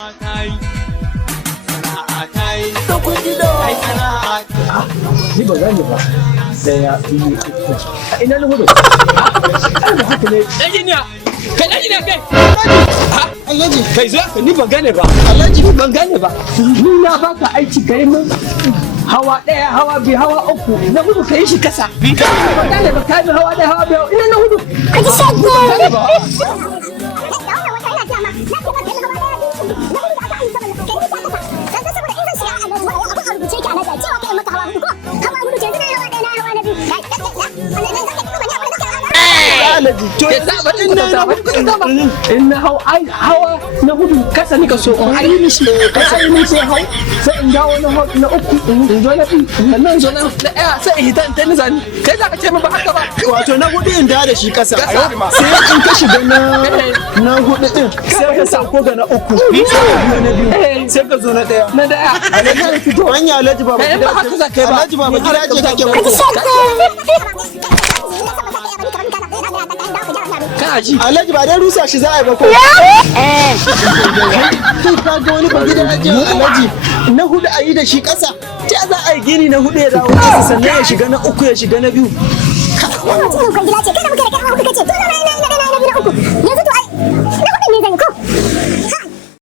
Ni ba gane ba. Daya biyu uku. Ina na hudu. Ana haka ne. Gina. Kai. Alhaji. Kai zo ka ni ban gane ba. Alhaji ban gane ba. Ni na baka aiki kai mun hawa daya, hawa biyu, hawa uku. Na hudu kai shi kasa. Ban gane ba kai hawa daya, hawa biyu. Ina na hudu. Ka ji shakku. In na hau hawa na hudu kasa nika so Ayishi sai hau sai in dawo na uku in zo na biyu nan zo na ɗaya sai in hita in ta nizani kai za ka ce min ba haka ba wato na hudu in da shi kasa sai in ka shiga na hudu din sai ka sauko ga na uku na biyu sai ka zo na ɗaya Alhaji ya fito hanya Alhaji ba gida ce Alhaji ba gida ce kake mutu Alhaji ba dai rusa shi za a yi ba ko kai ka ga wani ba gida ce Alhaji na hudu a yi da shi ƙasa ta za a yi gini na hudu ya dawo ƙasa sannan ya shiga na uku ya shiga na biyu Kwangila ce kada muka da kai muka ce to na